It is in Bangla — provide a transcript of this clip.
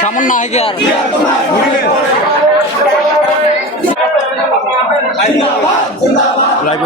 সামনে আগে আর। লাইভ